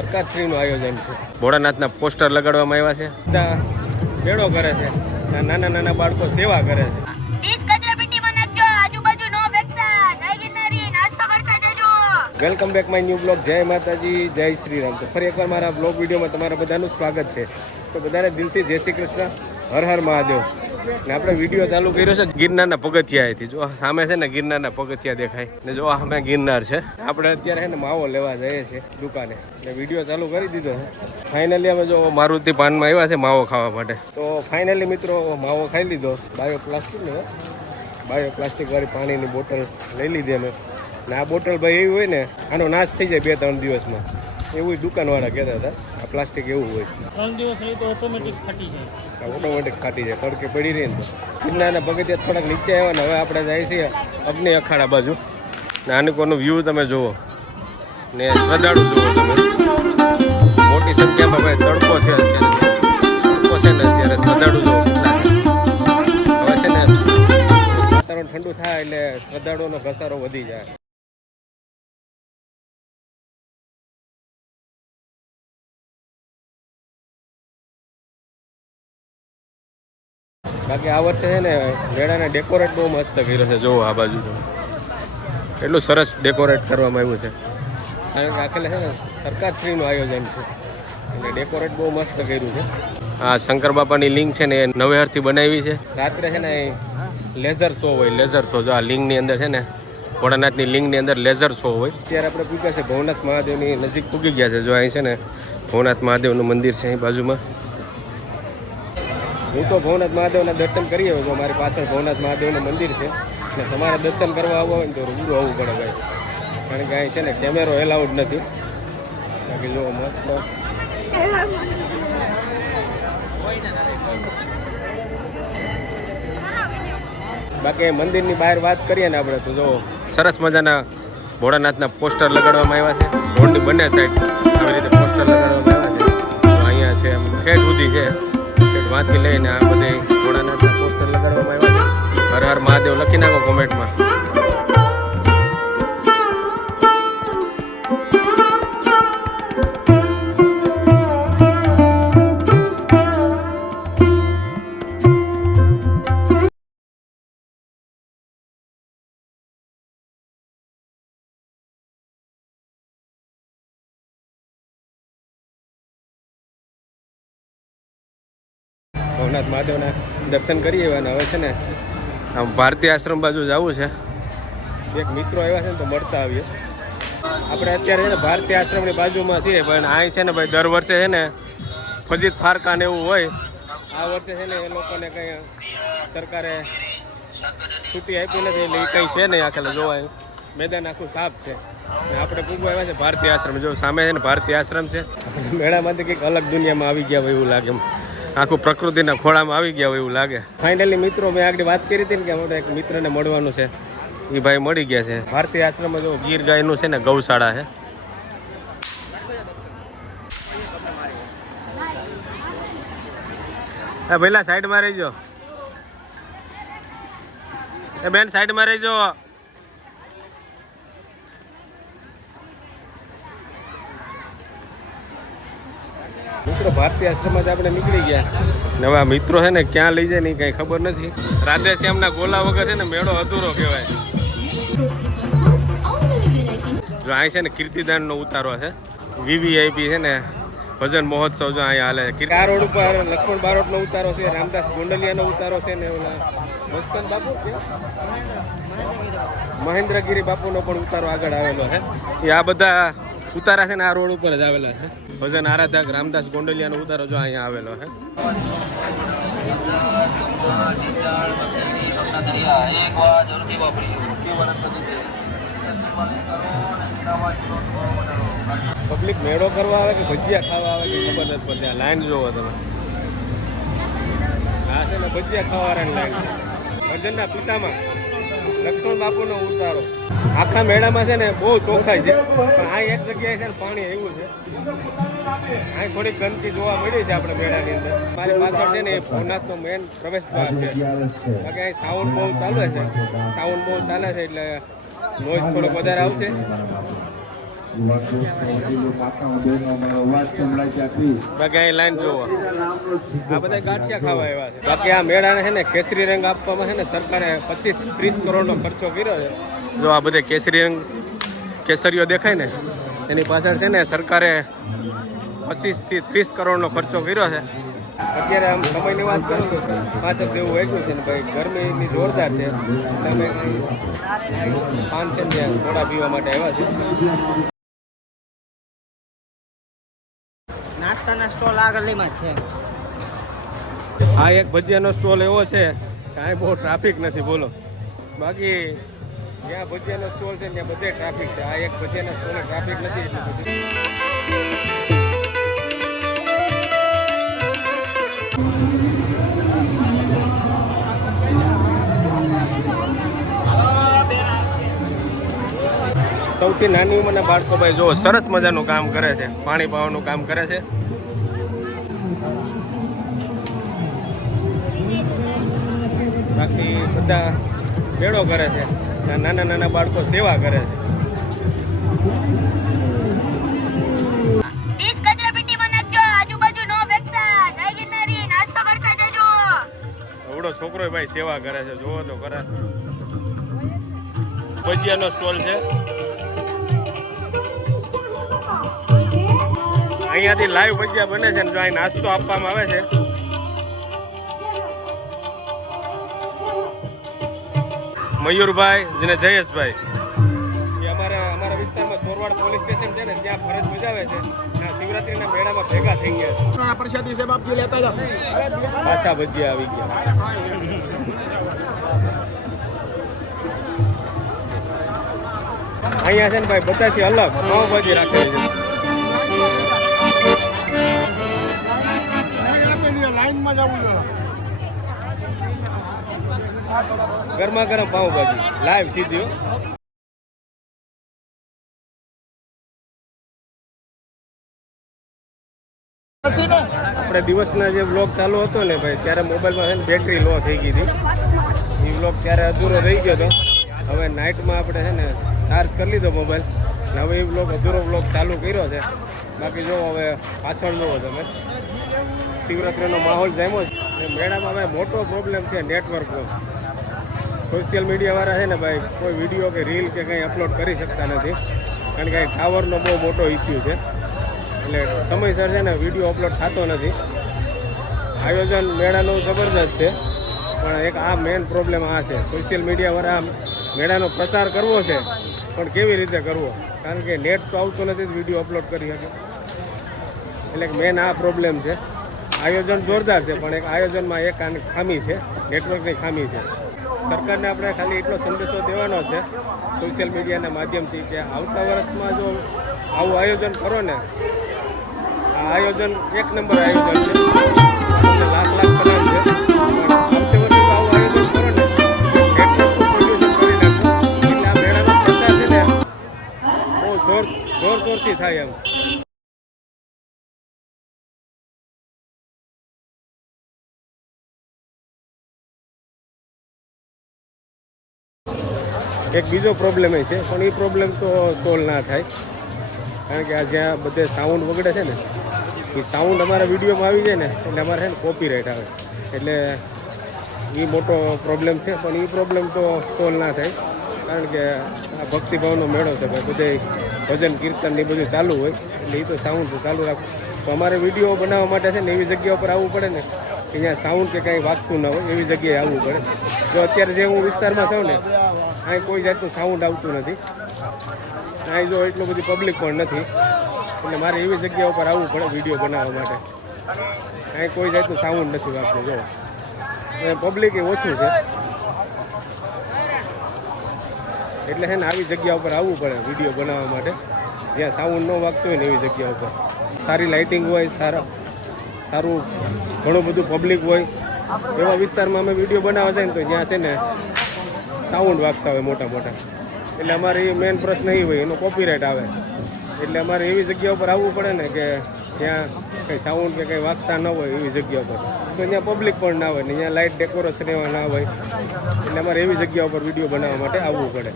સરકારશ્રીનું આયોજન છે. ભોળાનાથના પોસ્ટર લગાડવામાં આવ્યા છે. બધા મેળો કરે છે. નાના નાના બાળકો સેવા કરે છે. Welcome back my new blog. જય માતાજી, જય શ્રી રામ. તો ફરી એકવાર મારા બ્લોગ વિડીયોમાં તમારા બધાનું સ્વાગત છે. તો બધાને દિલથી જય શ્રી કૃષ્ણ, હર હર મહાદેવ. ને આપણે વિડીયો ચાલુ કર્યો છે ગિરનારના પગથિયાથી. જો સામે છે ને ગિરનારના પગથિયા દેખાય ને જો સામે ગિરનાર છે. આપણે અત્યારે છે ને માવો લેવા જઈએ છીએ દુકાને. એટલે વિડીયો ચાલુ કરી દીધો છે. ફાઇનલી અમે જો મારુતિ પાનમાં આવ્યા છે માવો ખાવા માટે. તો ફાઇનલી મિત્રો માવો ખાઈ લીધો. બાયો પ્લાસ્ટિક વાળી પાણીની બોટલ લઈ લીધી અમે. ને આ બોટલ ભાઈ એવી હોય ને આનો નાશ થઈ જાય 2-3 દિવસમાં, એવું દુકાનવાળા કહેતા હતા. આ પ્લાસ્ટિક એવું હોય 3 દિવસ રહી તો ઓટોમેટિક ફાટી જાય. તડકે પડી રહી ને તો. ગિરનારના પગથિયા થોડાક નીચે આવ્યા ને હવે આપણે જાય છીએ અગ્નિ અખાડા બાજુ. ને આનું વ્યૂ તમે જુઓ ને શ્રદ્ધાળુ જુઓ તમે. મોટી સંખ્યામાં ભાઈ તડકો છે અત્યારે. અત્યારે શ્રદ્ધાળુ જુઓ કેટલા છે. હવે છે ને વાતાવરણ ઠંડુ થાય એટલે શ્રદ્ધાળુઓનો ઘસારો વધી જાય. બાકી આ વર્ષે છે ને મેળાને ડેકોરેટ બહુ મસ્ત કર્યો છે. જોવો આ બાજુ તો એટલું સરસ ડેકોરેટ કરવામાં આવ્યું છે. કારણ કે આખેલે છે ને સરકારશ્રીનું આયોજન છે એટલે ડેકોરેટ બહુ મસ્ત કર્યું છે. આ શંકર બાપાની લિંગ છે ને એ નવેહરથી બનાવી છે. રાત્રે છે ને લેઝર શો હોય. લેઝર શો જો આ લિંગની અંદર છે ને ભોળાનાથની લિંગની અંદર લેઝર શો હોય. અત્યારે આપણે પૂગ્યા છે ભવનાથ મહાદેવની નજીક પૂગી ગયા છે. જો અહીં છે ને ભવનાથ મહાદેવનું મંદિર છે અહીં બાજુમાં. હું તો ભવનાથ મહાદેવના દર્શન કરી આવ્યો છું. મારી પાછળ ભવનાથ મહાદેવનું મંદિર છે અને તમારે દર્શન કરવા આવવા હોય ને તો રૂબરૂ આવવું પડે ભાઈ. કારણ કે અહીં છે ને કેમેરો એલાઉડ નથી. બાકી જો મસ્ત બાકી મંદિરની બહાર વાત કરીએ ને આપણે તો જો સરસ મજાના ભોળાનાથના પોસ્ટર લગાડવામાં આવ્યા છે. રોડની બંને સાઈડ આવી રીતે પોસ્ટર લગાડવામાં આવ્યા છે. તો અહીંયા છે એમ ઠેઠ સુધી છે. ઠેઠમાંથી લઈને આ બધે ભોળાનાથના પોસ્ટર લગાડવામાં આવ્યા છે. હર હર મહાદેવ લખી નાખો કોમેન્ટમાં. ભવનાથ મહાદેવના દર્શન કરી આવ્યા. હવે છે ને આમ ભારતીય આશ્રમ બાજુ જવું છે. એક મિત્રો આવ્યા છે ને તો મળતા આવીએ. આપણે અત્યારે છે ને ભારતીય આશ્રમની બાજુમાં છીએ. પણ અહીં છે ને ભાઈ દર વર્ષે છે ને ફજીત ફારકાન એવું હોય. આ વર્ષે છે ને એ લોકોને કંઈ સરકારે છૂટી આપી નથી એટલે એ કંઈ છે નહીં. આખેલા જોવાય મેદાન આખું સાફ છે. ને આપણે પૂગવા આવ્યા છે ભારતીય આશ્રમ. જો સામે છે ને ભારતીય આશ્રમ છે. મેળામાંથી કંઈક અલગ દુનિયામાં આવી ગયા હોય એવું લાગે. એમ આખું પ્રકૃતિના ખોળામાં આવી ગયા હોય એવું લાગે. ફાઇનલી મિત્રો મેં આગળ વાત કરી હતી ને કે અમારે એક મિત્રને મળવાનું છે. એ ભાઈ મળી ગયા છે. ભારતીય આશ્રમમાં જો ગીર ગાયનું છે ને ગૌશાળા છે. એ પહેલા સાઈડમાં રહીજો. એ બેન સાઈડમાં રહીજો. મિત્રો ભારતીય આશ્રમમાં જ આપણે નીકળી ગયા. નવા મિત્રો છે ને ક્યાં લઈ જાય ને કંઈ ખબર નથી. રાધેશ્યામના ગોલા વગર છે ને મેળો અધૂરો કહેવાય. જો અહીં છે ને કીર્તિદાનનો ઉતારો છે. VVIP છે ને ભજન મહોત્સવ જો અહીંયા હાલે છે. આ રોડ ઉપર લક્ષ્મણ બારોટનો ઉતારો છે. રામદાસ ગોંડલિયાનો ઉતારો છે ને ઓલા મસ્કન બાપુ મહેન્દ્રગીરી બાપુનો પણ ઉતારો આગળ આવેલો છે. એ આ બધા ઉતારા છે ને આ રોડ ઉપર જ આવેલા છે. ભજન આરાધક રામદાસ ગોંડલિયાનો ઉતારો જો અહીંયા આવેલો છે. પબ્લિક મેળો કરવા આવે કે ભજીયા ખાવા આવે કે ખબર નથી પડતી. લાઈન જોવો તમે. હા છે ને ભજીયા ખાવાવાળાની લાઈન છે. ભજનના પિતામાં લક્ષ્મણ બાપુનો ઉતારો. આખા મેળામાં છે ને બહુ ચોખ્ખાઈ છે. પણ આ એક જગ્યાએ છે ને પાણી એવું છે. અહીં થોડીક ગંદકી જોવા મળી છે આપણે મેળાની અંદર. મારી પાછળ છે ને એ ભવનાથનો મેન પ્રવેશ દ્વાર છે. બાકી અહીં સાઉન્ડ બહુ ચાલે છે એટલે નોઈઝ થોડોક વધારે આવશે. બાકી અહીં લાઈન જોવો, આ બધા ગાંઠિયા ખાવા આવ્યા છે. બાકી આ મેળાને છે ને કેસરી રંગ આપવામાં છે ને સરકારે 25-30 કરોડનો ખર્ચો કર્યો છે. જો આ બધે કેસરી રંગ કેસરીઓ દેખાય ને એની પાછળ છે ને સરકારે 25-30 કરોડનો ખર્ચો કર્યો છે. અત્યારે આમ સમયની વાત કરું તો 5 જેવું વાગ્યું છે ને ભાઈ, ગરમીની જોરદાર છે એટલે અમે પાન છે ને સોડા પીવા માટે આવ્યા છે. નાસ્તાના સ્ટોલ આગળમાં છે. આ એક ભજીયાનો સ્ટોલ એવો છે કાંઈ બહુ ટ્રાફિક નથી બોલો. બાકી જ્યાં ભજીયાનો સ્ટોલ છે ત્યાં બધે ટ્રાફિક છે. આ એક ભજીયાના સ્ટોલે ટ્રાફિક નથી એટલું બધું. સૌથી નાની ઉંમરના બાળકો ભાઈ જો સરસ મજાનું કામ કરે છે, પાણી પાવાનું કામ કરે છે. બાકી બધા ભેળો કરે છે, નાના નાના બાળકો સેવા કરે છે. એવડો છોકરો ભાઈ સેવા કરે છે, જોવો તો કરે. ભજીયાનો સ્ટોલ છે, અહીંયાથી લાઈવ ભજીયા બને છે ને જો અહીં નાસ્તો આપવામાં આવે છે. મયુરભાઈ જેને જયેશભાઈ એ અમારા વિસ્તારમાં ચોરવાડ પોલીસ સ્ટેશન છે ને ત્યાં ફરજ બજાવે છે. શિવરાત્રીના મેળામાં ભેગા થઈ ગયા પ્રસાદી સેવા આપી લેતા જાઓ. પાછા ભજીયા આવી ગયા. અહીંયા છે ને ભાઈ બધાથી અલગ પાવભાજી રાખેલી છે. લાઈનમાં જવું જોઈએ. ગરમા ગરમ પાવભાજી લાઈવ સીધી. આપણે દિવસના જે બ્લોગ ચાલુ હતો ને ભાઈ ત્યારે મોબાઈલમાં છે ને બેટરી લો થઈ ગઈ હતી. એ બ્લોગ ત્યારે અધૂરો રહી ગયો હતો. હવે નાઇટમાં આપણે છે ને ચાર્જ કરી લીધો મોબાઈલ. હવે એ બ્લોગ અધૂરો બ્લોગ ચાલુ કર્યો છે. બાકી જો હવે પાછળ જુઓ તમે શિવરાત્રીનો માહોલ જામ્યો છે. મેળામાં હવે મોટો પ્રોબ્લેમ છે નેટવર્કનો. સોશિયલ મીડિયાવાળા છે ને ભાઈ કોઈ વિડીયો કે રીલ કે કંઈ અપલોડ કરી શકતા નથી, કારણ કે ટાવરનો બહુ મોટો ઇસ્યુ છે. એટલે સમયસર છે ને વિડીયો અપલોડ થતો નથી. આયોજન મેળાનું જબરદસ્ત છે પણ એક આ મેઇન પ્રોબ્લેમ આ છે. સોશિયલ મીડિયાવાળા મેળાનો પ્રચાર કરવો છે પણ કેવી રીતે કરવો, કારણ કે નેટ તો આવતું નથી વિડીયો અપલોડ કરી શકે. એટલે મેઇન આ પ્રોબ્લેમ છે. આયોજન જોરદાર છે પણ એક આયોજનમાં એક ખામી છે, નેટવર્કની ખામી છે. સરકારને આપણે ખાલી એટલો સંદેશો દેવાનો છે સોશિયલ મીડિયાના માધ્યમથી કે આવતા વર્ષમાં જો આવું આયોજન કરો ને, આ આયોજન એક નંબર આયોજન છે, લાખ લાખ સલામ છે. પણ આવતી વર્ષે જો આવું આયોજન કરો ને નેટવર્કનું સોલ્યુશન કરી નાખો એટલે આ મેળાનો પ્રચાર છે ને બહુ જોરશોરથી થાય એમ. એક બીજો પ્રોબ્લેમ એ છે પણ એ પ્રોબ્લેમ તો સોલ્વ ના થાય, કારણ કે આ જ્યાં બધે સાઉન્ડ વગડે છે ને એ સાઉન્ડ અમારા વિડીયોમાં આવી જાય ને એટલે અમારે છે ને કોપીરાઇટ આવે. એટલે એ મોટો પ્રોબ્લેમ છે પણ એ પ્રોબ્લેમ તો સોલ્વ ના થાય, કારણ કે આ ભક્તિભાવનો મેળો છે ભાઈ. બધે ભજન કીર્તન એ બધું ચાલુ હોય એટલે એ તો સાઉન્ડ તો ચાલુ રાખવું. તો અમારે વિડીયો બનાવવા માટે છે ને એવી જગ્યા ઉપર આવવું પડે ને કે જ્યાં સાઉન્ડ કે કાંઈ વાગતું ના હોય એવી જગ્યાએ આવવું પડે. જો અત્યારે જે હું વિસ્તારમાં છું ને અહીં કોઈ જાતનું સાઉન્ડ આવતું નથી, અહીં જો એટલું બધી પબ્લિક પણ નથી એટલે મારે એવી જગ્યા ઉપર આવવું પડે વિડીયો બનાવવા માટે. અહીં કોઈ જાતનું સાઉન્ડ નથી વાગતું. જો પબ્લિક એ ઓછું છે એટલે છે ને આવી જગ્યા ઉપર આવવું પડે વિડીયો બનાવવા માટે જ્યાં સાઉન્ડ ન વાગતું હોય ને એવી જગ્યા ઉપર. સારી લાઇટિંગ હોય, સારું ઘણું બધું પબ્લિક હોય એવા વિસ્તારમાં અમે વિડીયો બનાવવા જાય ને તો જ્યાં છે ને સાઉન્ડ વાગતા હોય મોટા મોટા, એટલે અમારે એ મેઇન પ્રશ્ન એ હોય એનો કોપીરાઇટ આવે. એટલે અમારે એવી જગ્યા ઉપર આવવું પડે ને કે ત્યાં કંઈ સાઉન્ડ કે કંઈ વાગતા ન હોય એવી જગ્યા ઉપર, તો ત્યાં પબ્લિક પણ ના હોય ને ત્યાં લાઇટ ડેકોરેશન એવા ના હોય એટલે અમારે એવી જગ્યા ઉપર વિડીયો બનાવવા માટે આવવું પડે.